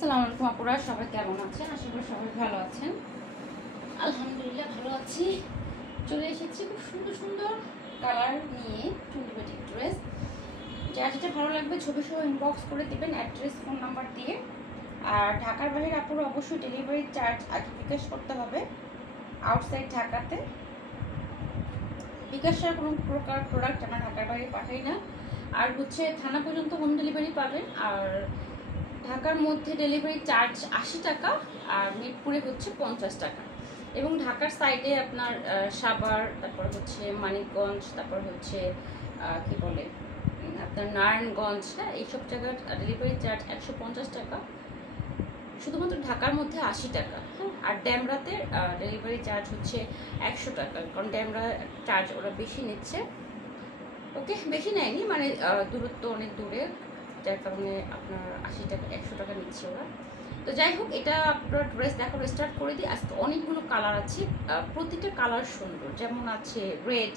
আসসালামু আলাইকুম আপুরা, সবাই কেমন আছেন? আশা করি সবাই ভালো আছেন। আলহামদুলিল্লাহ ভালো আছি। চলে এসেছি খুব সুন্দর সুন্দর কালার নিয়ে চুন্ডিবাটিক ড্রেস। যার যেটা ভালো লাগবে ছবি সহ ইনবক্স করে দিবেন অ্যাড্রেস ফোন নাম্বার দিয়ে। আর ঢাকার বাইরে আপুরা অবশ্যই ডেলিভারি চার্জ আগে বিকাশ করতে হবে। আউটসাইড ঢাকাতে বিকাশের কোনো প্রকার প্রোডাক্ট আমরা ঢাকার বাইরে পাঠাই না। আর হচ্ছে থানা পর্যন্ত হোম ডেলিভারি পাবেন। আর ঢাকার মধ্যে ডেলিভারি চার্জ 80 টাকা, আর মিরপুরে হচ্ছে 50 টাকা। এবং ঢাকার সাইডে আপনার সাভার, তারপর হচ্ছে মানিকগঞ্জ, তারপর হচ্ছে কি বলে আপনার নারায়ণগঞ্জ, হ্যাঁ এইসব জায়গার ডেলিভারি চার্জ 150 টাকা। শুধুমাত্র ঢাকার মধ্যে 80 টাকা, হ্যাঁ। আর ড্যামরাতে ডেলিভারি চার্জ হচ্ছে 100 টাকা, কারণ ড্যামরা চার্জ ওরা বেশি নিচ্ছে। ওকে, বেশি নেয়নি, মানে দূরত্ব অনেক দূরে, যার কারণে আপনার 80 টাকা 100 টাকা নিচ্ছে ওরা। তো যাই হোক, এটা আপনার ড্রেস দেখানো স্টার্ট করে দিই। আজকে অনেকগুলো কালার আছে, প্রতিটা কালার সুন্দর। যেমন আছে রেড,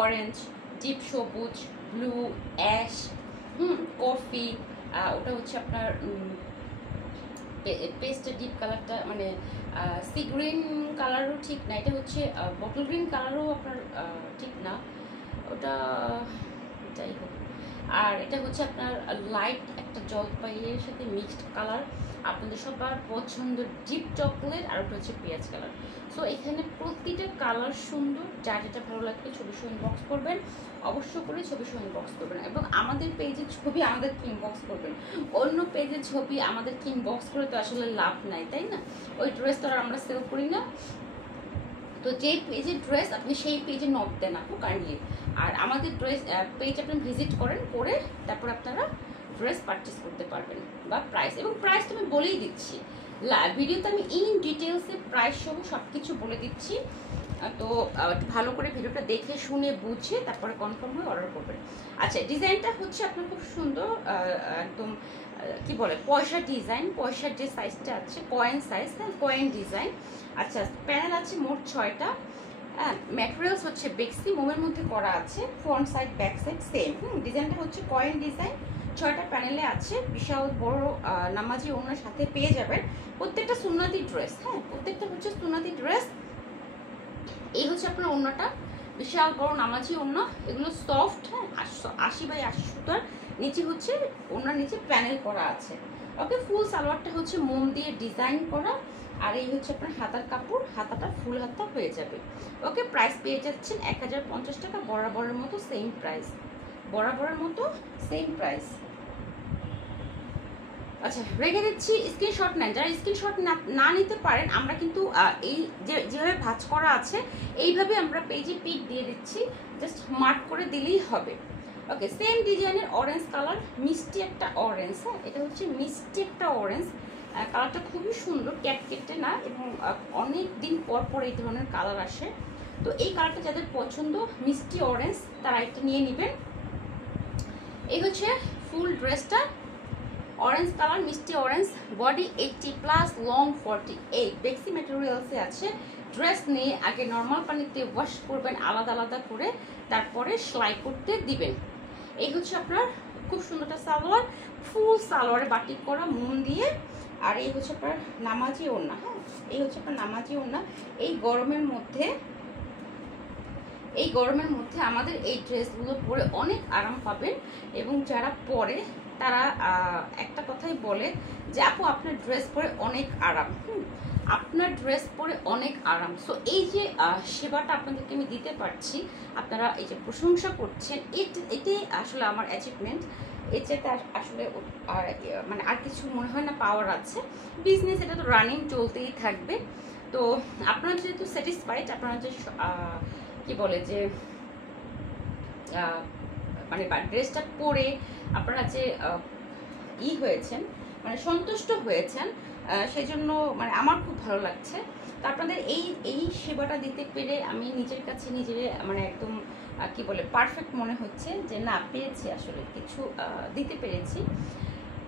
অরেঞ্জ, ডিপ সবুজ, ব্লু, অ্যাশ, কফি, ওটা হচ্ছে আপনার পেস্ট ডিপ কালারটা, মানে সি গ্রিন কালারও ঠিক না, এটা হচ্ছে বটল গ্রিন কালারও আপনার ঠিক না, ওটা যাই হোক। আর এটা হচ্ছে আপনার লাইট একটা জলপাইয়ের সাথে মিক্সড কালার, আপনাদের সবার পছন্দ ডিপ চকলেট, আর ওটা হচ্ছে পেঁয়াজ কালার। সো এখানে প্রতিটা কালার সুন্দর। যার যেটা ভালো লাগবে ছবি সহ ইনবক্স করবেন, অবশ্য করে ছবি সহ ইনবক্স করবেন। এবং আমাদের পেজের ছবি আমাদের ইনবক্স করবেন, অন্য পেজের ছবি আমাদের ইনবক্স করে তো আসলে লাভ নাই, তাই না? ওই ড্রেস তো আর আমরা সেল করি না। তো যেই পেজের ড্রেস আপনি সেই পেজে নক দেন আপু কাইন্ডলি। আর আমাদের ড্রেস পেজ আপনি ভিজিট করেন, করে তারপর আপনারা ড্রেস পারচেস করতে পারবেন। বা প্রাইস, এবং প্রাইস তো আমি বলেই দিচ্ছি ভিডিওতে, আমি ইন ডিটেলসে প্রাইস সহ সব কিছু বলে দিচ্ছি। তো একটু ভালো করে ভিডিওটা দেখে শুনে বুঝে তারপরে কনফার্ম হয়ে অর্ডার করবেন। আচ্ছা, ডিজাইনটা হচ্ছে আপনার খুব সুন্দর, একদম কি বলে পয়সা ডিজাইন, পয়সার যে সাইজটা আছে কয়েন সাইজ, হ্যাঁ কয়েন ডিজাইন। আচ্ছা, প্যানেল আছে মোট 6টা। হ্যাঁ, ম্যাটেরিয়ালস হচ্ছে বেক্সি মোমের মধ্যে করা আছে, front side back side same. ডিজাইনটা হচ্ছে কয়েন ডিজাইন, 6টা প্যানেলে আছে। বিশাল বড় নামাজি ওনার সাথে পেয়ে যাবেন। প্রত্যেকটা সুন্নতি ড্রেস, হ্যাঁ প্রত্যেকটা হচ্ছে সুন্নতি ড্রেস। এই হচ্ছে আপনার ওড়নাটা, বিশাল বড় নামাজি ওড়না, এগুলো সফট, হ্যাঁ 80x80 সুতার। নিচে হচ্ছে ওড়নার নিচে প্যানেল করা আছে। ওকে, ফুল সালোয়ারটা হচ্ছে মোম দিয়ে ডিজাইন করা। আর এই হচ্ছে আপনার হাতার কাপড়, হাতাটা ফুল হাতা হয়ে যাবে। ওকে, প্রাইস পেয়ে যাচ্ছেন 1050 টাকা, বরাবরের মতো সেম প্রাইস, বরাবরের মতো সেম প্রাইস। আচ্ছা, রেখে দিচ্ছি, স্ক্রিনশট নেন। যারা স্ক্রিনশট না নিতে পারেন, আমরা কিন্তু এই যেভাবে ভাঁজ করা আছে এইভাবে আমরা পেজে পিক দিয়ে দিচ্ছি, জাস্ট মার্ক করে দিলেই হবে। ওকে, সেম ডিজাইনের অরেঞ্জ কালার, মিষ্টি একটা অরেঞ্জ, হ্যাঁ এটা হচ্ছে মিষ্টি একটা অরেঞ্জ। কালারটা খুবই সুন্দর, ক্যাটকেটে না, এবং অনেক দিন পর পর এই ধরনের কালার আসে। তো এই কালারটা যাদের পছন্দ মিষ্টি অরেঞ্জ, তারা এটা নিয়ে নেবেন। এই হচ্ছে ফুল ড্রেসটা, অরেঞ্জ কালার, মিষ্টি অরেঞ্জ, বডি 80+, লং 48, বেক্সি ম্যাটেরিয়ালসে আছে। ড্রেস নিয়ে আগে নর্মাল পানিতে ওয়াশ করবেন আলাদা আলাদা করে, তারপরে সেলাই করতে দিবেন। এই হচ্ছে আপনার খুব সুন্দরটা সালোয়ার, ফুল সালোয়ারে বাটিক করা মোম দিয়ে। আর এই হচ্ছে আপনার নামাজি ওড়না, হ্যাঁ এই হচ্ছে আপনার নামাজি ওড়না। এই গরমের মধ্যে আমাদের এই ড্রেসগুলো পরে অনেক আরাম পাবেন। এবং যারা পরে তারা একটা কথাই বলে যে আপু আপনার ড্রেস পরে অনেক আরাম, আপনার ড্রেস পরে অনেক আরাম। সো এই যে সেবাটা আপনাদেরকে আমি দিতে পারছি, আপনারা এই যে প্রশংসা করছেন, এটাই আসলে আমার অ্যাচিভমেন্ট। এর চাইতে আসলে মানে আর কিছু মনে হয় না পাওয়ার আছে। বিজনেস এটা তো রানিং চলতেই থাকবে। তো আপনারা যেহেতু স্যাটিসফাইড, আপনারা যে কি বলে যে মানে ড্রেসটা পরে আপনারা যে হয়েছেন, মানে সন্তুষ্ট হয়েছেন, সেই জন্য মানে আমার খুব ভালো লাগছে। তো আপনাদের এই সেবাটা দিতে পেরে আমি নিজের কাছে নিজের মানে একদম কি বলে পারফেক্ট মনে হচ্ছে, যে না পেরেছি, আসলে কিছু দিতে পেরেছি।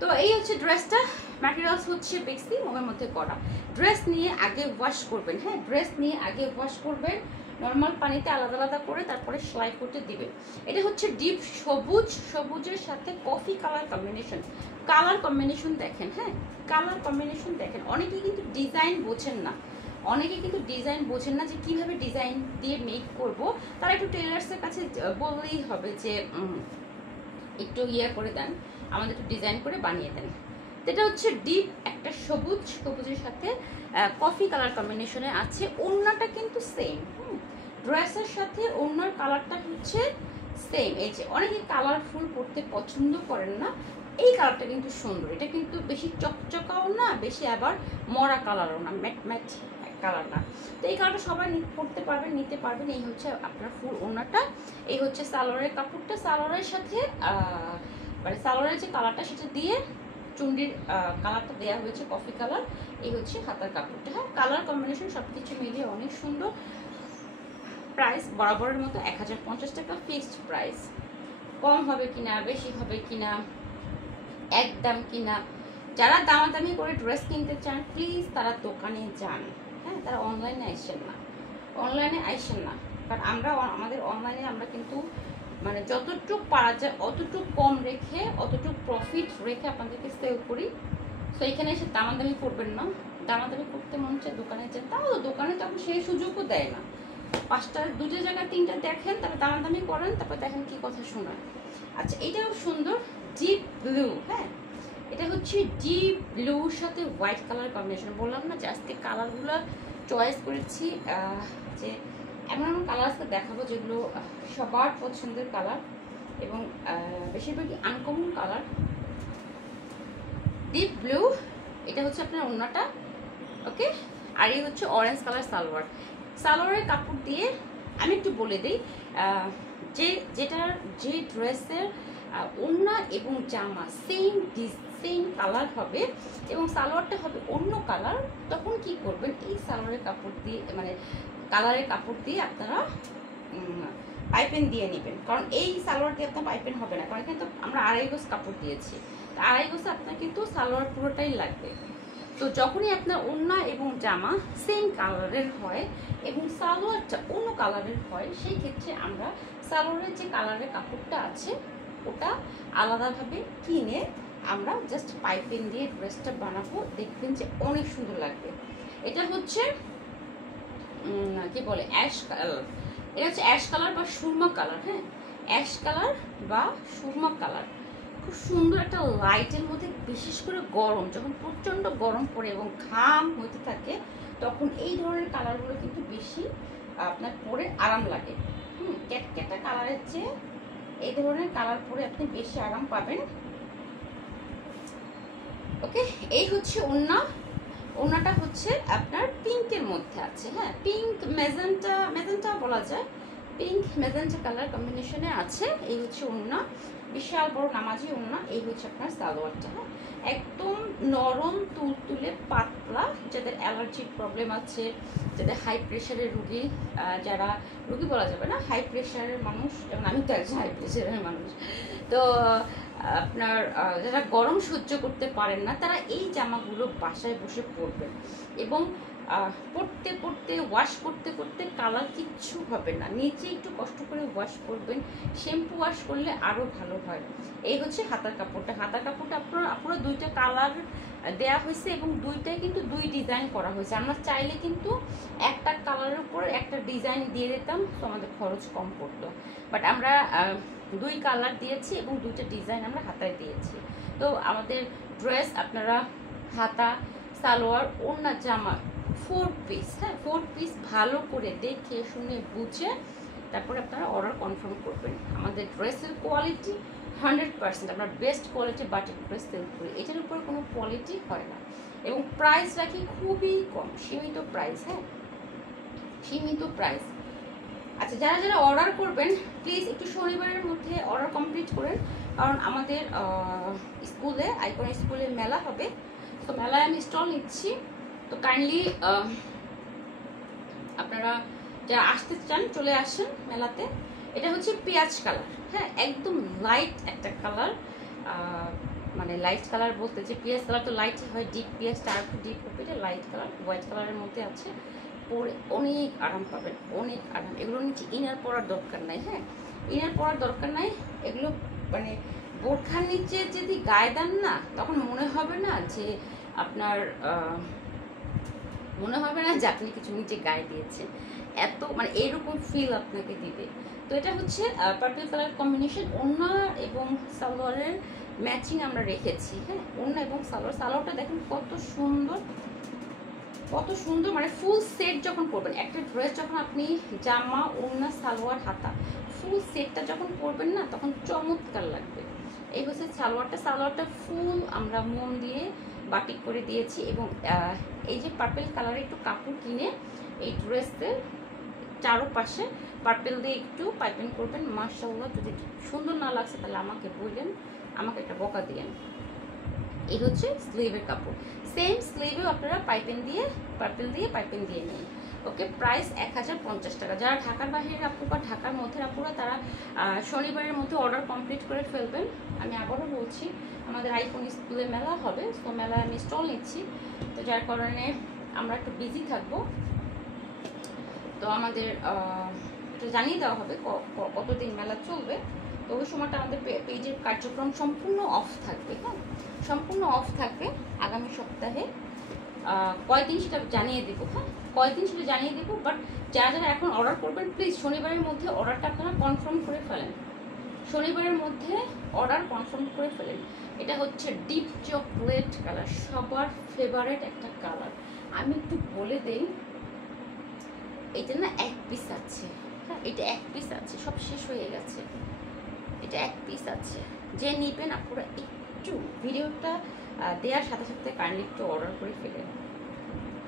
তো এই হচ্ছে ড্রেসটা, ম্যাটেরিয়ালস হচ্ছে বেক্সি মোমের মধ্যে করা। ড্রেস নিয়ে আগে ওয়াশ করবেন, হ্যাঁ ড্রেস নিয়ে আগে ওয়াশ করবেন, নর্মাল পানিতে আলাদা আলাদা করে তারপরে সেলাই করতে দিবেন। এটা হচ্ছে ডিপ সবুজ, সবুজের সাথে coffee colour combination. Colour combination দেখেন, হ্যাঁ কালার কম্বিনেশন দেখেন। অনেকেই কিন্তু ডিজাইন বোঝেন না, অনেকে কিন্তু ডিজাইন বোঝেন না যে কিভাবে ডিজাইন দিয়ে মেক করব। তারা একটু টেলার্সের কাছে বললেই হবে যে একটু ইয়ে করে দেন, আমাদের একটু ডিজাইন করে বানিয়ে দেন। এটা হচ্ছে ডিপ একটা সবুজ, সবুজের সাথে কফি কালার কম্বিনেশনে আছে। ওড়নাটা কিন্তু সেম, ড্রেসের সাথে ওড়নার কালারটা হচ্ছে সেম। এই যে অনেকে কালারফুল পরতে পছন্দ করেন না, এই কালারটা কিন্তু সুন্দর। এটা কিন্তু বেশি চকচকাও না, বেশি আবার মরা কালারও না, ম্যাট ম্যাট কালার না। তো এই কালারটা সবাই পরতে পারবেন, নিতে পারবেন। এই হচ্ছে আপনার ফুল ওড়নাটা, এই হচ্ছে সালোয়ারের কাপড়টা। সালোয়ারের সাথে মানে সালোয়ারের যে কালারটা সেটা দিয়ে চুন্ডির কালারটা দেওয়া হয়েছে কফি কালার। এই হচ্ছে হাতার কাপড়টা। হ্যাঁ কালার কম্বিনেশন সব কিছু মিলিয়ে অনেক সুন্দর। প্রাইস বরাবরের মতো 1050 টাকা ফিক্সড প্রাইস। কম হবে কিনা, বেশি হবে কিনা, একদম কিনা, যারা দামাদামি করে ড্রেস কিনতে চান প্লিজ তারা দোকানে যান। হ্যাঁ তারা অনলাইনে আসেন না, অনলাইনে আসেন না। কারণ আমরা আমাদের অনলাইনে আমরা কিন্তু মানে যতটুকু পারা যায় অতটুকু কম রেখে, অতটুকু প্রফিট রেখে আপনাদেরকে সেল করি। সো এখানে এসে দামাদামি করবেন না। দামাদামি করতে মন চায় দোকানে যান, তাও দোকানে তখন সেই সুযোগও দেয় না। 5টা 2টা জায়গায় 3টা দেখেন, তারপর দামাদামি করেন, তারপর দেখেন কি কথা শোনায়। আচ্ছা এটাও সুন্দর, ডিপ ব্লু। হ্যাঁ এটা হচ্ছে ডিপ ব্লুর সাথে হোয়াইট কালার কম্বিনেশন। বললাম না যে আজকে কালারগুলো চয়েস করেছি, যে এমন এমন কালার আজকে দেখাবো যেগুলো সবার পছন্দের কালার এবং বেশিরভাগই আনকমন কালার। ডিপ ব্লু, এটা হচ্ছে আপনার ওড়নাটা, ওকে। আর এই হচ্ছে অরেঞ্জ কালার সালোয়ার। সালোয়ারের কাপড় দিয়ে আমি একটু বলে দিই, যে ড্রেসের ওড়না এবং জামা সেম কালার হবে এবং সালোয়ারটা হবে অন্য কালার, তখন কি করবেন এই সালোয়ারের কাপড় দিয়ে মানে কালারের কাপড় দিয়ে আপনারা পাইপেন দিয়ে নেবেন। কারণ এই সালোয়ার দিয়ে আপনার পাইপেন হবে না, কারণ এখানে তো আমরা 2.5 গজ কাপড় দিয়েছি। 2.5 গজে আপনার কিন্তু সালোয়ার পুরোটাই লাগবে। তো যখনই আপনার ওড়না এবং জামা সেম কালারের হয় এবং সালোয়ারটা অন্য কালারের হয়, সেই ক্ষেত্রে আমরা সালোয়ারের যে কালারের কাপড়টা আছে ওটা আলাদাভাবে কিনে আমরা জাস্ট পাইপিং দিয়ে ড্রেসটা বানাবো, দেখবেন যে অনেক সুন্দর লাগবে। এটা হচ্ছে কি বলে অ্যাশ কালার, এটা হচ্ছে অ্যাশ কালার বা সুরমা কালার। হ্যাঁ অ্যাশ কালার বা সুরমা কালার, খুব সুন্দর একটা লাইটের মধ্যে। বিশেষ করে গরম, যখন প্রচণ্ড গরম পড়ে এবং ঘাম হতে থাকে তখন এই ধরনের কালারগুলো কিন্তু বেশি আপনার পরে আরাম লাগে। ক্যাটক্যাটা কালারের চেয়ে এই ধরনের কালার পরে আপনি বেশি আরাম পাবেন। ওকে এই হচ্ছে ওড়না। ওড়নাটা হচ্ছে আপনার পিঙ্কের মধ্যে আছে। হ্যাঁ পিঙ্ক মেজেন্টা বলা যায়, পিঙ্ক মেজেন্টা কালার কম্বিনেশনে আছে। এই হচ্ছে ওড়না, বিশাল বড় নামাজি ওড়না। এই হচ্ছে আপনার সালোয়ারটা। হ্যাঁ একদম নরম তুলতুলে পাতলা। যাদের অ্যালার্জির প্রবলেম আছে, যাদের হাই প্রেশারের রুগী, যারা রুগী বলা যাবে না, হাই প্রেশারের মানুষ, যেমন আমি তো একজন হাই প্রেশারের মানুষ, তো আপনার যারা গরম সহ্য করতে পারেন না তারা এই জামাগুলো বাসায় বসে পরবেন এবং পরতে পরতে ওয়াশ করতে করতে কালার কিচ্ছু হবে না। নিচে একটু কষ্ট করে ওয়াশ করবেন, শ্যাম্পু ওয়াশ করলে আরও ভালো হয়। এই হচ্ছে হাতার কাপড়টা। হাতার কাপড়টা আপনারা 2টা কালার দেয়া হয়েছে এবং 2টাই কিন্তু 2 ডিজাইন করা হয়েছে। আমরা চাইলে কিন্তু একটা কালারের উপর একটা ডিজাইন দিয়ে দিতাম, তো আমাদের খরচ কম পড়তো, বাট আমরা 2 কালার দিয়েছি এবং 2টা ডিজাইন আমরা হাতায় দিয়েছি। তো আমাদের ড্রেস আপনারা হাতা, সালোয়ার, ওড়না, জামা 4 পিস। হ্যাঁ 4 পিস ভালো করে দেখে শুনে বুঝে তারপরে আপনারা অর্ডার কনফার্ম করবেন। আমাদের ড্রেসের কোয়ালিটি 100%, আমরা best quality batik dress sale করি, এটার উপর কোনো কোয়ালিটি হয় না এবং প্রাইস রাখি খুবই কম, সীমিত প্রাইস। হ্যাঁ সীমিত প্রাইস। আচ্ছা যারা যারা অর্ডার করবেন প্লিজ একটু শনিবারের মধ্যে অর্ডার কমপ্লিট করেন, কারণ আমাদের স্কুলে আইকন স্কুলে মেলা হবে, তো মেলায় আমি স্টল নিচ্ছি। তো কাইন্ডলি আপনারা যারা আসতে চান চলে আসেন মেলাতে। এটা হচ্ছে পেঁয়াজ কালার। হ্যাঁ একদম লাইট একটা কালার, মানে লাইট কালার বলতে যে পেঁয়াজ কালার তো লাইট হয়, ডিপ পেঁয়াজটা আর একটু ডিপ হবে, এটা লাইট কালার হোয়াইট কালারের মধ্যে আছে। পরে অনেক আরাম পাবেন, অনেক আরাম। এগুলো নিচে ইনার পরার দরকার নাই, হ্যাঁ ইনার পরার দরকার নাই। এগুলো মানে বোরখার নিচে যদি গায়ে দেন না, তখন মনে হবে না যে আপনার মনে হবে না যে আপনি কিছু নিচে গায়ে দিয়েছেন, এত মানে এরকম ফিল আপনাকে দিবে। তো এটা হচ্ছে পার্পল কালার কম্বিনেশন, ওড়না এবং সালোয়ারের ম্যাচিং আমরা রেখেছি, হ্যাঁ ওড়না এবং সালোয়ার। সালোয়ারটা দেখেন কত সুন্দর, কত সুন্দর, মানে ফুল সেট যখন পরবেন একটা ড্রেস, যখন আপনি জামা ওড়না সালোয়ার হাতা ফুল সেটটা যখন পরবেন না, তখন চমৎকার লাগবে। এই হচ্ছে সালোয়ারটা, সালোয়ারটা ফুল আমরা মোম দিয়ে বাটিক করে দিয়েছি। এবং এই যে পার্পল কালারের একটু কাপড় কিনে এই ড্রেসের চারোপাশে পার্পল দিয়ে একটু পাইপিং করবেন। মাশাআল্লাহ, যদি সুন্দর না লাগছে তাহলে আমাকে বললেন, আমাকে একটা বকা দিয়েন। এই হচ্ছে স্লিভের কাপড়, সেম স্লিভেও আপনারা পাইপিং দিয়ে পার্পল দিয়ে পাইপিং দিয়ে নিন। ওকে, প্রাইস 1050 টাকা। যারা ঢাকার বাইরের আপু বা ঢাকার মধ্যে আপুরা, তারা শনিবারের মধ্যে অর্ডার কমপ্লিট করে ফেলবেন। আমি আবারও বলছি, আমাদের আইফোন স্কুলে মেলা হবে, তো মেলায় আমি স্টল নিচ্ছি, তো যার কারণে আমরা একটু বিজি থাকবো। তো আমাদের একটু জানিয়ে দেওয়া হবে কতদিন মেলা চলবে। তো ওই সময়টা আমাদের পেজের কার্যক্রম সম্পূর্ণ অফ থাকবে, হ্যাঁ সম্পূর্ণ অফ থাকবে আগামী সপ্তাহে। কয়দিন সেটা জানিয়ে দেবো, হ্যাঁ কয়দিন সেটা জানিয়ে দেবো। বাট যারা যারা এখন অর্ডার করবেন, প্লিজ শনিবারের মধ্যে অর্ডারটা আপনারা কনফার্ম করে ফেলেন, শনিবারের মধ্যে অর্ডার কনফার্ম করে ফেলেন। এটা হচ্ছে ডিপ চকলেট কালার, সবার ফেভারিট একটা কালার। আমি একটু বলে দেই, এটা না এক পিস আছে, হ্যাঁ এটা এক পিস আছে, সব শেষ হয়ে গেছে, এটা এক পিস আছে। যে নিবেন আপনারা একটু ভিডিওটা দেওয়ার সাথে সাথে কাইন্ডলি একটু অর্ডার করে ফেলেন।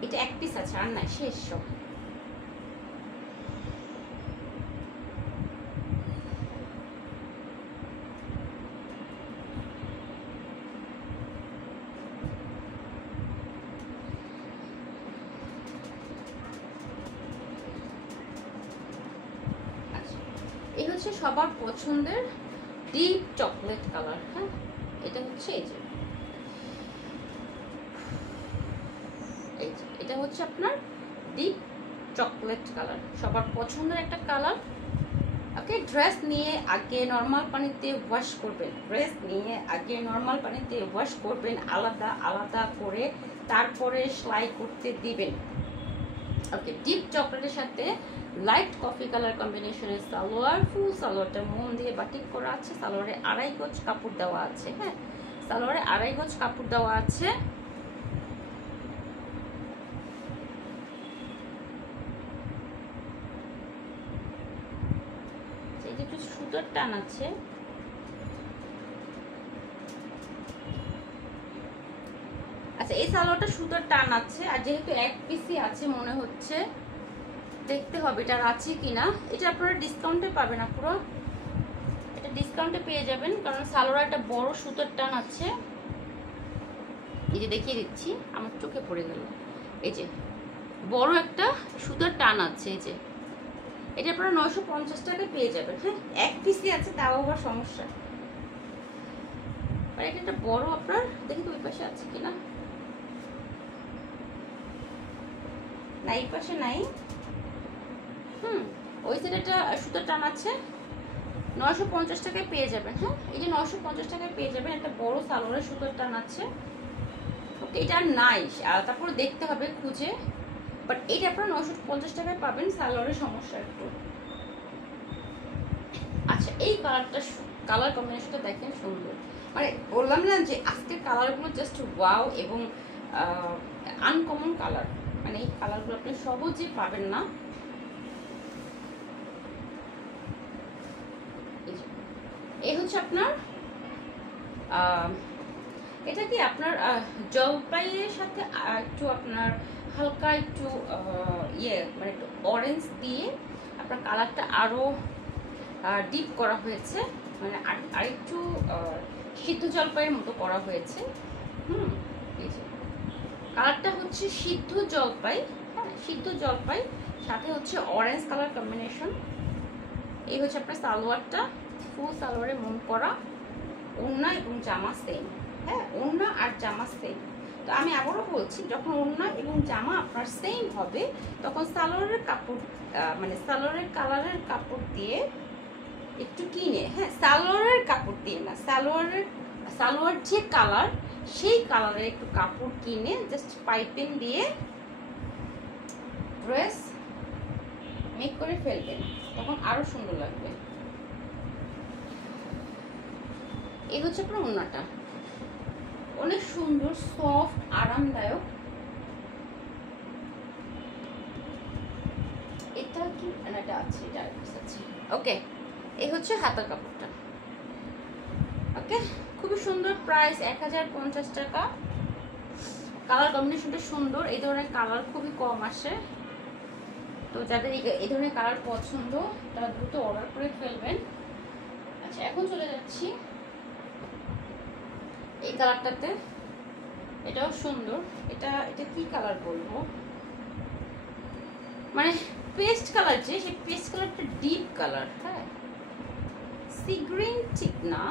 এটা এক পিস আছে, আর না শেষ সব। এই হচ্ছে সবার পছন্দের ডিপ চকলেট কালার, হ্যাঁ এটা হচ্ছে এই যে এটা হচ্ছে আপনার ডিপ চকলেট কালার, সবার পছন্দের একটা কালার। ওকে, ড্রেস নিয়ে আগে নর্মাল পানিতে ওয়াশ করবেন, ড্রেস নিয়ে আগে নর্মাল পানিতে ওয়াশ করবেন আলাদা আলাদা করে, তারপরে সেলাই করতে দিবেন। ওকে, ডিপ চকলেটের সাথে লাইট কফি কালার কম্বিনেশনের সালোয়ার, ফুল সালোয়ারটা মোম দিয়ে বাটিক করা আছে, সালোয়ারে 2.5 গজ কাপড় দেওয়া আছে, হ্যাঁ সালোয়ারে 2.5 গজ কাপড় দেওয়া আছে। একটু সুতোর টান আছে, আচ্ছা এই সালোয়ারটা সুতোর টান আছে, আর যেহেতু এক পিসই আছে মনে হচ্ছে, দেখতে হবে এটা আছে কিনা। এটা আপনারা ডিসকাউন্টে পাবেন, পুরো এটা ডিসকাউন্টে পেয়ে যাবেন, কারণ সালোয়ার একটা বড় সুতোর টান আছে। এই যে দেখিয়ে দিচ্ছি, আমার চোখে পড়ে গেল, এই যে বড় একটা সুতোর টান আছে, এই যে এটা আপনারা 950 টাকায় পেয়ে যাবেন, হ্যাঁ এক পিসই আছে, তাও আবার সমস্যা। আর এটা একটা বড় আপনার, দেখি তো ওই পাশে আছে কিনা, না এই পাশে নাই, ওই সাইডে একটা সুতোর টান আছে, 950 টাকায় পেয়ে যাবেন, হ্যাঁ এই যে 950 টাকায় পেয়ে যাবেন, একটা বড় সালোয়ারের সুতোর টান আছে। ওকে, এটা নাই, তারপর দেখতে হবে খুঁজে, বাট এইটা আপনারা 950 টাকায় পাবেন, সালোয়ারের সমস্যা একটু। আচ্ছা এই কালারটা, কালার কম্বিনেশনটা দেখেন সুন্দর, মানে বললাম না যে আজকের কালারগুলো জাস্ট ওয়াও এবং আনকমন কালার, মানে এই কালারগুলো আপনি সহজে পাবেন না। এই হচ্ছে আপনার এটা কি আপনার জলপাইয়ের সাথে একটু আপনার হালকা একটু মানে একটু অরেঞ্জ দিয়ে আপনার কালারটা আরো ডিপ করা হয়েছে, মানে আরেকটু সিদ্ধ জলপাইয়ের মতো করা হয়েছে। এই যে কালারটা হচ্ছে সিদ্ধ জলপাই, হ্যাঁ সিদ্ধ জলপাই, সাথে হচ্ছে অরেঞ্জ কালার কম্বিনেশন। এই হচ্ছে আপনার সালোয়ারটা, ফুল সালোয়ারে মোম করা, ওড়না এবং জামা সেম, হ্যাঁ ওড়না আর জামা সেম। তো আমি আবারও বলছি, যখন ওড়না এবং জামা আপনার সেম হবে তখন সালোয়ারের কাপড় মানে সালোয়ারের কালারের কাপড় দিয়ে একটু কিনে, হ্যাঁ সালোয়ারের কাপড় দিয়ে না, সালোয়ার যে কালার সেই কালারের একটু কাপড় কিনে জাস্ট পাইপিং দিয়ে ড্রেস মেক করে ফেলবেন, তখন আরো সুন্দর লাগবে। এই হচ্ছে আপনার ওড়নাটা, অনেক সুন্দর সফট আরামদায়ক। এটা কি এটা আছে, এটা আছে। ওকে, এই হচ্ছে হাতার কাপড়টা। ওকে, খুবই সুন্দর, প্রাইস 1050 টাকা। কালার কম্বিনেশনটা সুন্দর, এই ধরনের কালার খুবই কম আসে, তো যাদের এই ধরনের কালার পছন্দ তারা দ্রুত অর্ডার করে ফেলবেন। আচ্ছা, এখন চলে যাচ্ছি এই কালারটাতে, এটাও সুন্দর। এটা কি কালার বলবো, মানে পেস্ট কালার, যে সেই পেস্ট কালারটা ডিপ কালার, হ্যাঁ সি গ্রিন ঠিক না।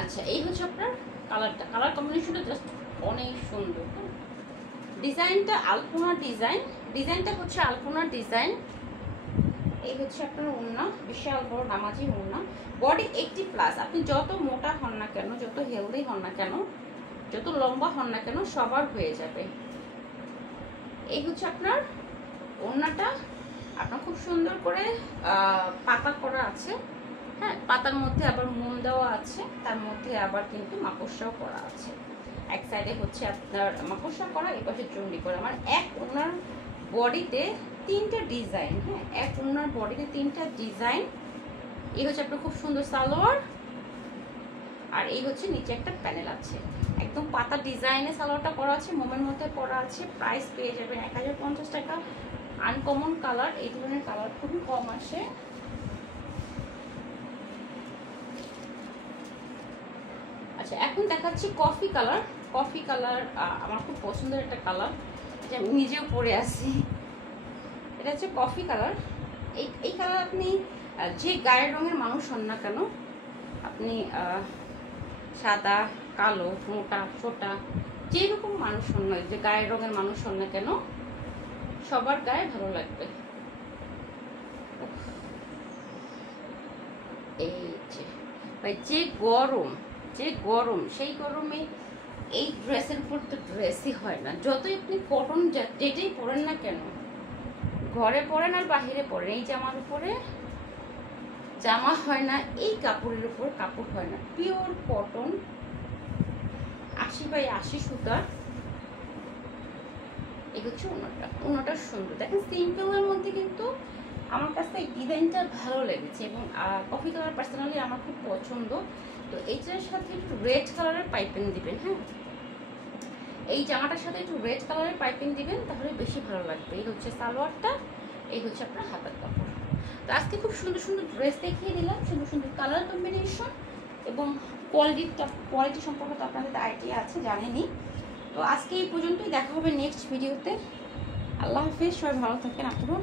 আচ্ছা, এই হচ্ছে আপনার কালারটা, কালার কম্বিনেশনটা জাস্ট অনেক সুন্দর। ডিজাইনটা আলপনা ডিজাইনটা হচ্ছে আলপনা ডিজাইন। এই হচ্ছে আপনার ওড়না, বিশাল বড় নামাজি ওড়না, বডি 80+। আপনি যত মোটা হন না কেন, যত হেলদি হন না কেন, যত লম্বা হন না কেন, সবার হয়ে যাবে। এই হচ্ছে আপনার ওড়নাটা, আপনার খুব সুন্দর করে পাতা করা আছে, হ্যাঁ পাতার মধ্যে আবার মোম দেওয়া আছে, তার মধ্যে আবার কিন্তু মাকড়সাও করা আছে। এক সাইডে হচ্ছে আপনার মাকড়সা করা, এই পাশে চন্ডি করা, মানে এক ওনার বডিতে 3টা ডিজাইন, হ্যাঁ এক ওনার বডিতে 3টা ডিজাইন। এই হচ্ছে আপনার খুব সুন্দর সালোয়ার, আর এই হচ্ছে নিচে একটা প্যানেল আছে, একদম পাতা ডিজাইনে সালোয়ারটা করা আছে, মোমের মধ্যে করা আছে। প্রাইস পেয়ে যাবেন 1050 টাকা। আনকমন কালার, এই ধরনের কালার খুবই কম আসে। আচ্ছা, এখন দেখাচ্ছি কফি কালার। আমার খুব পছন্দের একটা কালার, যে আমি নিজেও পরে আসি। এটা হচ্ছে কফি কালার। এই কালার আপনি যে গায়ের রঙের মানুষ হন না কেন, আপনি সাদা, কালো, মোটা, ছোটা, যেরকম মানুষ হন না, যে গায়ের রঙের মানুষ হন না কেন, সবার গায়ে ভালো লাগবে। এই যে গরম, সেই গরমে এই ড্রেসের উপর তো ড্রেসই হয় না। যতই আপনি কটন যেটাই পরেন না কেন, ঘরে পরেন আর বাহিরে পরেন, এই জামার উপরে জামা হয় না, এই কাপড়ের উপর কাপড় হয় না। পিওর কটন, 80x80 সুতার। এই হচ্ছে ওনাটা সুন্দর, দেখেন সিম্পলের মধ্যে কিন্তু আমার কাছে এই ডিজাইনটা ভালো লেগেছে, এবং কফি কালার পার্সোনালি আমার খুব পছন্দ। তো এইটার সাথে একটু রেড কালারের পাইপিং দিবেন, হ্যাঁ এই জামাটার সাথে একটু রেড কালারের পাইপিং দিবেন, তাহলে বেশি ভালো লাগবে। এই হচ্ছে সালোয়ারটা, এই হচ্ছে আপনার হাতার কাপড়। তো আজকে খুব সুন্দর সুন্দর ড্রেস দেখিয়ে দিলাম, সুন্দর সুন্দর কালার কম্বিনেশন, এবং কোয়ালিটি সম্পর্কে তো আপনাদের আইডিয়া আছে, জানেনই। তো আজকে এই পর্যন্তই, দেখা হবে নেক্সট ভিডিওতে। আল্লাহ হাফিজ, সবাই ভালো থাকেন আপনারা।